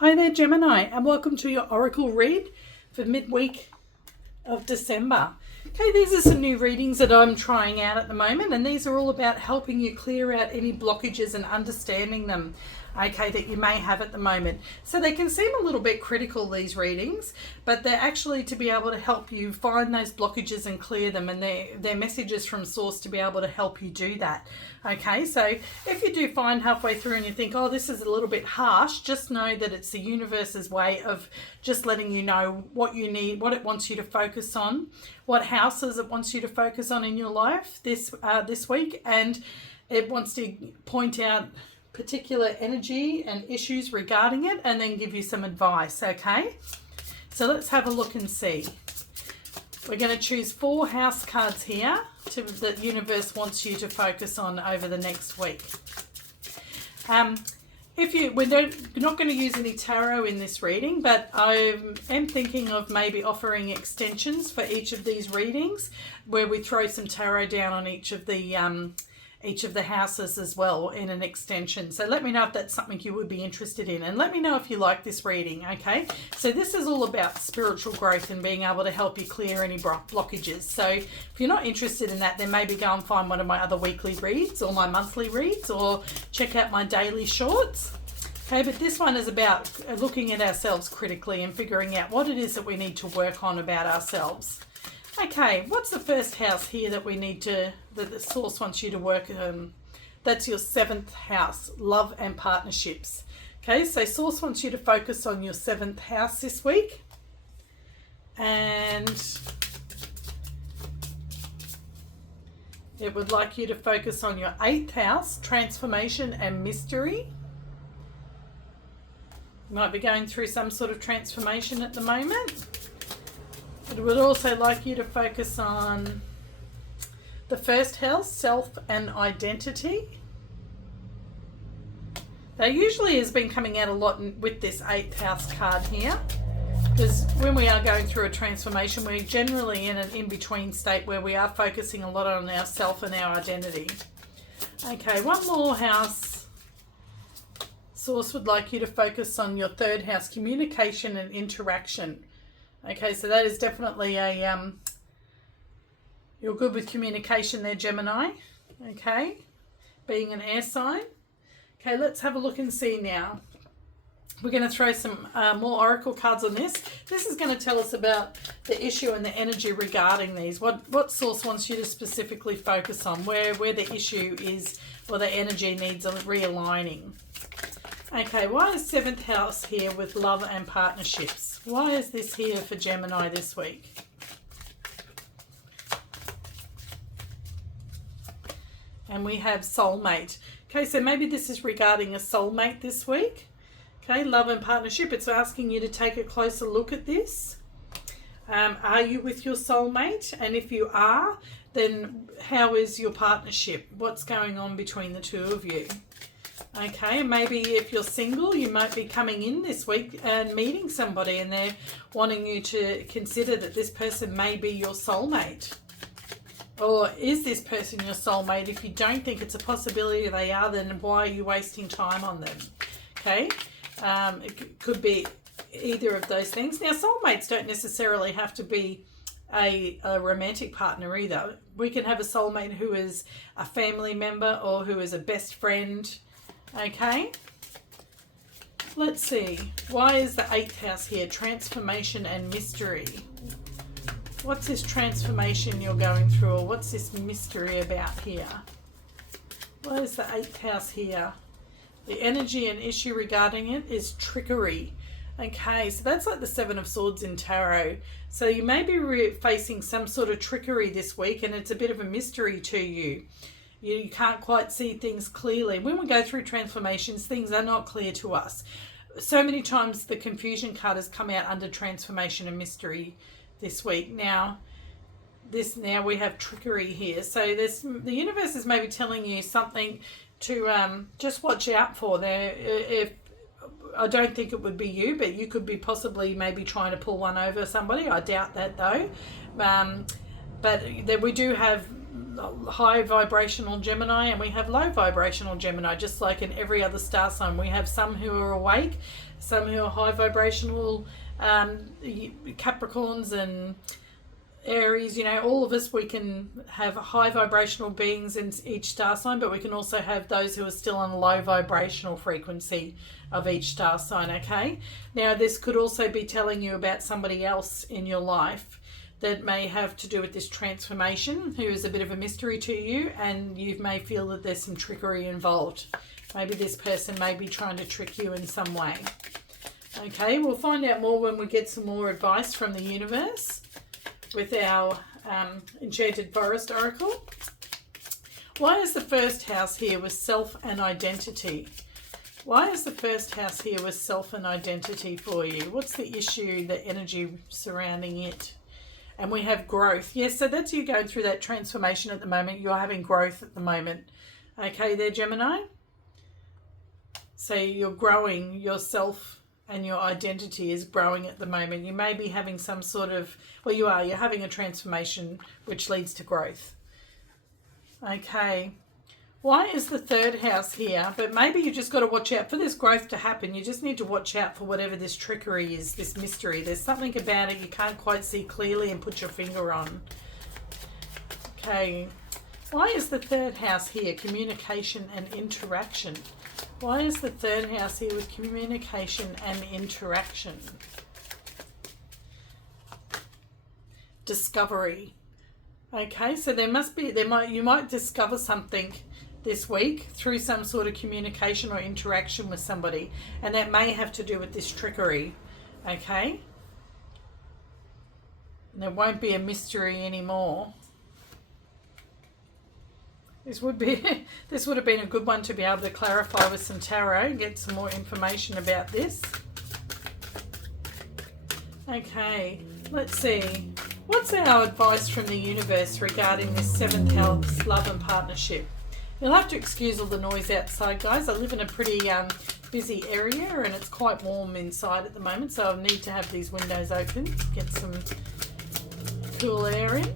Hi there, Gemini, and welcome to your Oracle read for midweek of December. Okay, these are some new readings that I'm trying out at the moment, and these are all about helping you clear out any blockages and understanding them, okay, that you may have at the moment. So they can seem a little bit critical, these readings, but they're actually to be able to help you find those blockages and clear them, and they're messages from source to be able to help you do that. Okay, so if you do find halfway through and you think, oh, this is a little bit harsh, just know that it's the universe's way of just letting you know what you need, what it wants you to focus on, what houses it wants you to focus on in your life this week, and it wants to point out particular energy and issues regarding it and then give you some advice. Okay, so let's have a look and see. We're going to choose 4 house cards here that the universe wants you to focus on over the next week. We're not going to use any tarot in this reading, but I am thinking of maybe offering extensions for each of these readings, where we throw some tarot down on each of the houses as well in an extension. So let me know if that's something you would be interested in, and let me know if you like this reading. Okay, so this is all about spiritual growth and being able to help you clear any blockages. So if you're not interested in that, then maybe go and find one of my other weekly reads or my monthly reads, or check out my daily shorts. Okay, but this one is about looking at ourselves critically and figuring out what it is that we need to work on about ourselves. Okay, what's the first house here that the source wants you to work on? That's your 7th house, love and partnerships. Okay, so source wants you to focus on your 7th house this week. And it would like you to focus on your 8th house, transformation and mystery. You might be going through some sort of transformation at the moment. It would also like you to focus on the 1st house, self and identity. That usually has been coming out a lot with this 8th house card here, because when we are going through a transformation, we're generally in an in-between state where we are focusing a lot on ourself and our identity. Okay, one more house. Source would like you to focus on your 3rd house, communication and interaction. Okay, so that is definitely you're good with communication there, Gemini. Okay, being an air sign. Okay, let's have a look and see now. We're going to throw some more oracle cards on this. This is going to tell us about the issue and the energy regarding these. What source wants you to specifically focus on, where the issue is, or the energy needs a realigning. Okay, why is 7th house here with love and partnerships? Why is this here for Gemini this week? And we have soulmate. Okay, so maybe this is regarding a soulmate this week. Okay, love and partnership. It's asking you to take a closer look at this. Are you with your soulmate? And if you are, then how is your partnership? What's going on between the two of you? Okay, maybe if you're single, you might be coming in this week and meeting somebody, and they're wanting you to consider that this person may be your soulmate. Or is this person your soulmate? If you don't think it's a possibility they are, then why are you wasting time on them? Okay, it could be either of those things. Now, soulmates don't necessarily have to be a romantic partner either. We can have a soulmate who is a family member or who is a best friend. Okay, let's see. Why is the 8th house here? Transformation and mystery. What's this transformation you're going through, or what's this mystery about here? Why is the 8th house here? The energy and issue regarding it is trickery. Okay, so that's like the 7 of Swords in tarot. So you may be facing some sort of trickery this week, and it's a bit of a mystery to you. You can't quite see things clearly. When we go through transformations, things are not clear to us. So many times the confusion card has come out under transformation and mystery this week. Now we have trickery here. So the universe is maybe telling you something to just watch out for there. If I don't think it would be you, but you could be possibly maybe trying to pull one over somebody. I doubt that though. But we do have high vibrational Gemini and we have low vibrational Gemini, just like in every other star sign. We have some who are awake some who are high vibrational, Capricorns and Aries, you know, all of us, we can have high vibrational beings in each star sign, but we can also have those who are still on low vibrational frequency of each star sign, okay? Now, this could also be telling you about somebody else in your life that may have to do with this transformation, who is a bit of a mystery to you, and you may feel that there's some trickery involved. Maybe this person may be trying to trick you in some way. Okay, we'll find out more when we get some more advice from the universe with our Enchanted Forest Oracle. Why is the first house here with self and identity? Why is the first house here with self and identity for you? What's the issue, the energy surrounding it? And we have growth. Yes, so that's you going through that transformation at the moment. You're having growth at the moment. Okay there, Gemini? So you're growing yourself, and your identity is growing at the moment. You may be having some sort of, well, you're having a transformation which leads to growth. Okay. Why is the third house here? But maybe you just got to watch out for this growth to happen. You just need to watch out for whatever this trickery is, this mystery. There's something about it you can't quite see clearly and put your finger on. Okay. Why is the third house here? Communication and interaction. Why is the third house here with communication and interaction? Discovery. Okay, so you might discover something this week through some sort of communication or interaction with somebody, and that may have to do with this trickery. Okay? And there won't be a mystery anymore. This would have been a good one to be able to clarify with some tarot, get some more information about this. Okay, let's see. What's our advice from the universe regarding this 7th house love and partnership? You'll have to excuse all the noise outside, guys. I live in a pretty busy area and it's quite warm inside at the moment, so I need to have these windows open, get some cool air in.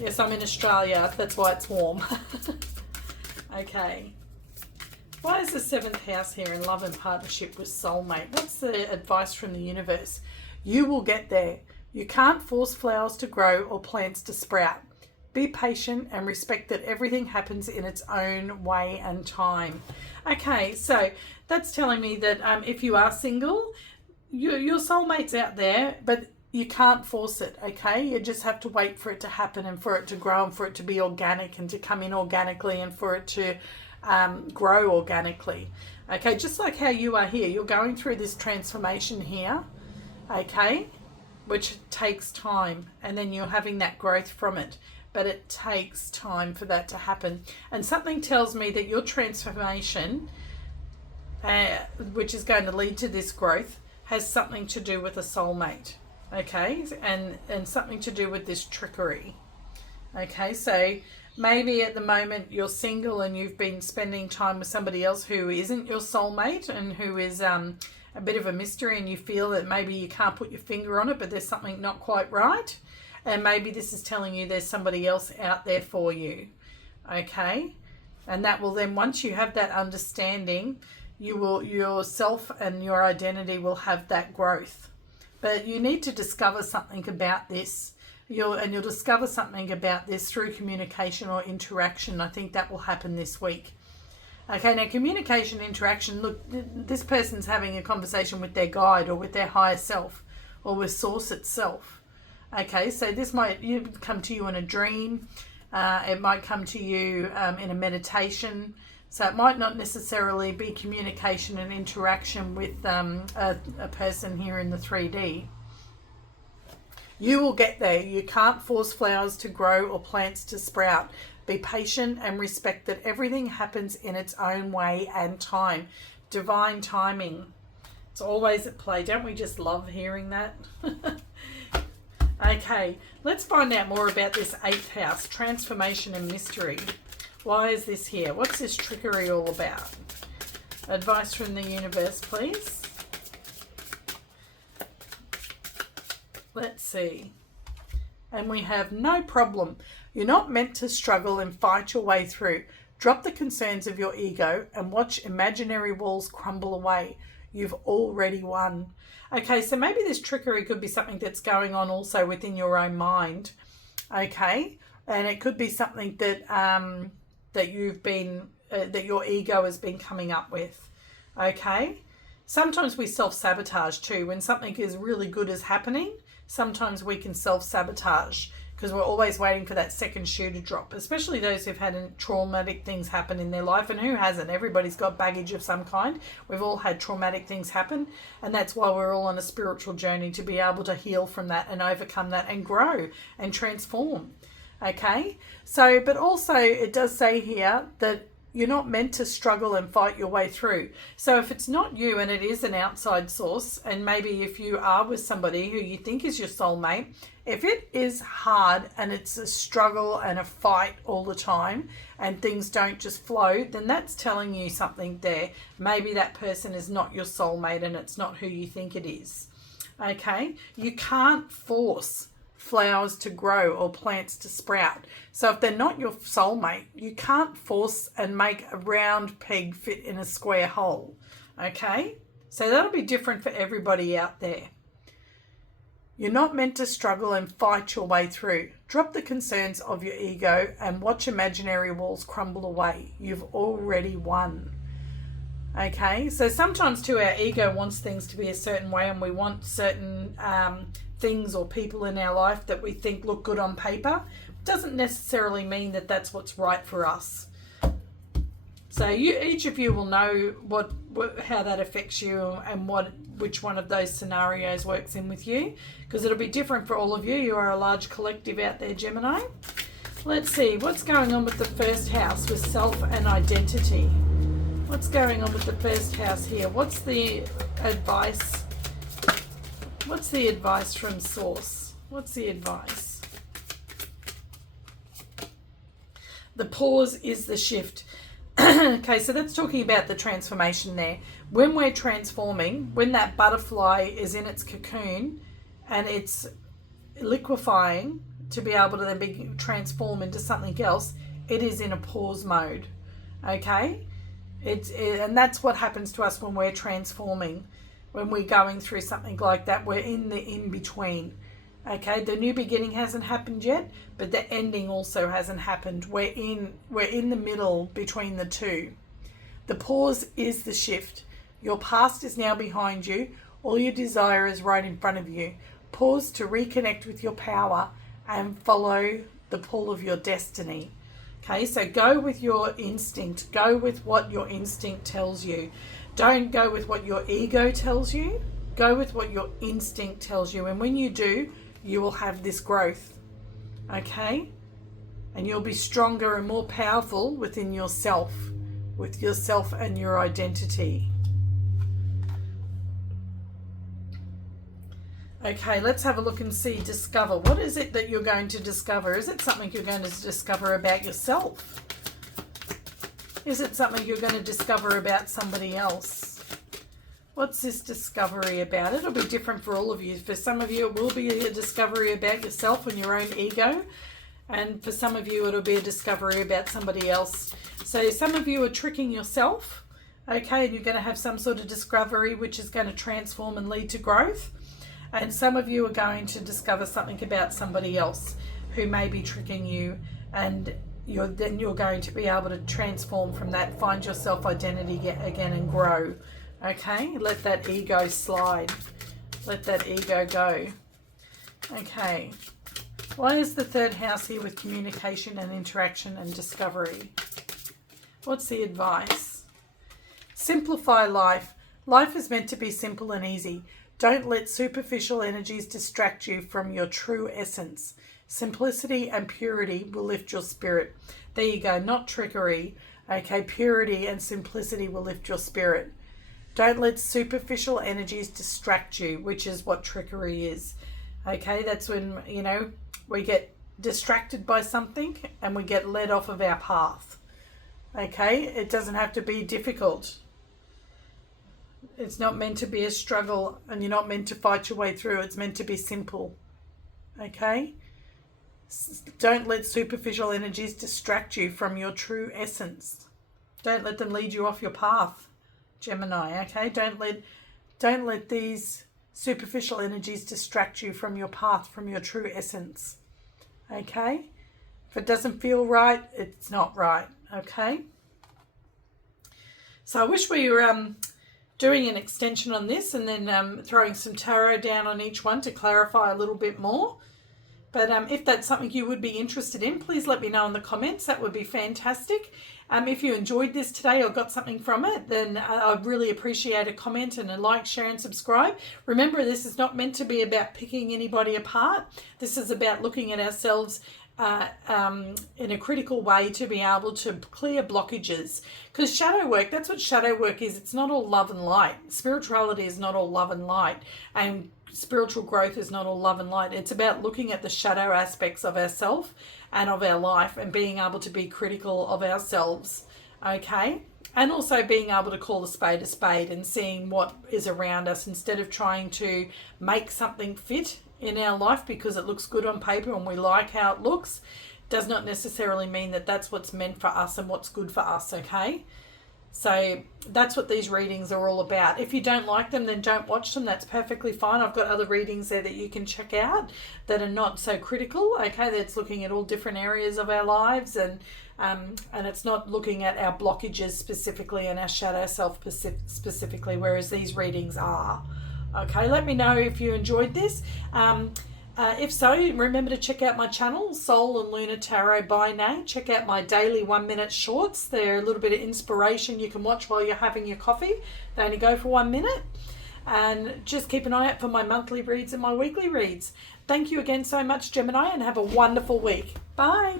Yes, I'm in Australia. That's why it's warm. Okay. Why is the 7th house here in love and partnership with soulmate? What's the advice from the universe? You will get there. You can't force flowers to grow or plants to sprout. Be patient and respect that everything happens in its own way and time. Okay, so that's telling me that if you are single, your soulmate's out there, but you can't force it, okay? You just have to wait for it to happen and for it to grow and for it to be organic and to come in organically and for it to grow organically. Okay, just like how you are here. You're going through this transformation here, okay, which takes time, and then you're having that growth from it. But it takes time for that to happen. And something tells me that your transformation, which is going to lead to this growth, has something to do with a soulmate. Okay, and something to do with this trickery. Okay, so maybe at the moment you're single and you've been spending time with somebody else who isn't your soulmate and who is a bit of a mystery, and you feel that maybe you can't put your finger on it, but there's something not quite right. And maybe this is telling you there's somebody else out there for you. Okay, and that will then, once you have that understanding, yourself and your identity will have that growth. But you need to discover something about this. You'll discover something about this through communication or interaction. I think that will happen this week. Okay, now communication, interaction. Look, this person's having a conversation with their guide or with their higher self or with source itself. Okay, so this might come to you in a dream. It might come to you in a meditation. So it might not necessarily be communication and interaction with a person here in the 3D. You will get there. You can't force flowers to grow or plants to sprout. Be patient and respect that everything happens in its own way and time. Divine timing. It's always at play. Don't we just love hearing that? Okay, let's find out more about this 8th house, transformation and mystery. Why is this here? What's this trickery all about? Advice from the universe, please. Let's see. And we have no problem. You're not meant to struggle and fight your way through. Drop the concerns of your ego and watch imaginary walls crumble away. You've already won. Okay, so maybe this trickery could be something that's going on also within your own mind. Okay, and it could be something that that you've been that your ego has been coming up with. Okay, sometimes we self-sabotage too. When something is really good is happening, sometimes we can self-sabotage because we're always waiting for that second shoe to drop, especially those who've had traumatic things happen in their life. And who hasn't? Everybody's got baggage of some kind. We've all had traumatic things happen, and that's why we're all on a spiritual journey, to be able to heal from that and overcome that and grow and transform. Okay, so but also it does say here that you're not meant to struggle and fight your way through. So if it's not you and it is an outside source, and maybe if you are with somebody who you think is your soulmate, if it is hard and it's a struggle and a fight all the time and things don't just flow, then that's telling you something there. Maybe that person is not your soulmate and it's not who you think it is. Okay, you can't force flowers to grow or plants to sprout. So if they're not your soulmate, you can't force and make a round peg fit in a square hole. Okay, so that'll be different for everybody out there. You're not meant to struggle and fight your way through. Drop the concerns of your ego and watch imaginary walls crumble away. You've already won. Okay, so sometimes too our ego wants things to be a certain way, and we want certain things or people in our life that we think look good on paper. Doesn't necessarily mean that that's what's right for us. So each of you will know how that affects you and which one of those scenarios works in with you, because it'll be different for all of you. You are a large collective out there, Gemini. Let's see what's going on with the first house with self and identity. What's going on with the first house here? What's the advice? What's the advice from Source? What's the advice? The pause is the shift. Okay, so that's talking about the transformation there. When we're transforming, when that butterfly is in its cocoon and it's liquefying to be able to then be transformed into something else, it is in a pause mode. Okay? And that's what happens to us when we're transforming. When we're going through something like that, we're in the in-between. Okay, the new beginning hasn't happened yet, but the ending also hasn't happened. We're in the middle between the two. The pause is the shift. Your past is now behind you. All your desire is right in front of you. Pause to reconnect with your power and follow the pull of your destiny. Okay, so go with your instinct. Go with what your instinct tells you. Don't go with what your ego tells you. Go with what your instinct tells you. And when you do, you will have this growth. Okay? And you'll be stronger and more powerful within yourself, with yourself and your identity. Okay, let's have a look and see, discover. What is it that you're going to discover? Is it something you're going to discover about yourself? Is it something you're going to discover about somebody else? What's this discovery about? It'll be different for all of you. For some of you, it will be a discovery about yourself and your own ego. And for some of you, it'll be a discovery about somebody else. So some of you are tricking yourself, okay, and you're going to have some sort of discovery which is going to transform and lead to growth. And some of you are going to discover something about somebody else who may be tricking you, and you're going to be able to transform from that, find your self-identity again and grow. Okay, let that ego slide. Let that ego go. Okay, why is the third house here with communication and interaction and discovery? What's the advice? Simplify life. Life is meant to be simple and easy. Don't let superficial energies distract you from your true essence. Simplicity and purity will lift your spirit. There you go, not trickery. Okay, purity and simplicity will lift your spirit. Don't let superficial energies distract you, which is what trickery is. Okay, that's when, we get distracted by something and we get led off of our path. Okay, it doesn't have to be difficult. It's not meant to be a struggle, and you're not meant to fight your way through. It's meant to be simple. Okay? Don't let superficial energies distract you from your true essence. Don't let them lead you off your path, Gemini, okay? Don't let these superficial energies distract you from your path, from your true essence, okay? If it doesn't feel right, it's not right, okay? So I wish we were doing an extension on this and then throwing some tarot down on each one to clarify a little bit more. But if that's something you would be interested in, please let me know in the comments. That would be fantastic. If you enjoyed this today or got something from it, then I'd really appreciate a comment and a like, share and subscribe. Remember, this is not meant to be about picking anybody apart. This is about looking at ourselves in a critical way to be able to clear blockages. Because shadow work, that's what shadow work is. It's not all love and light. Spirituality is not all love and light. And spiritual growth is not all love and light. It's about looking at the shadow aspects of ourselves and of our life and being able to be critical of ourselves, okay? And also being able to call a spade and seeing what is around us instead of trying to make something fit in our life because it looks good on paper and we like how it looks. Does not necessarily mean that that's what's meant for us and what's good for us, okay? So that's what these readings are all about. If you don't like them, then don't watch them. That's perfectly fine. I've got other readings there that you can check out that are not so critical, okay? That's looking at all different areas of our lives and it's not looking at our blockages specifically and our shadow self specifically, whereas these readings are. Okay, let me know if you enjoyed this. If so, remember to check out my channel, Soul and Lunar Tarot by Nay. Check out my daily 1-minute shorts. They're a little bit of inspiration you can watch while you're having your coffee. They only go for 1 minute. And just keep an eye out for my monthly reads and my weekly reads. Thank you again so much, Gemini, and have a wonderful week. Bye.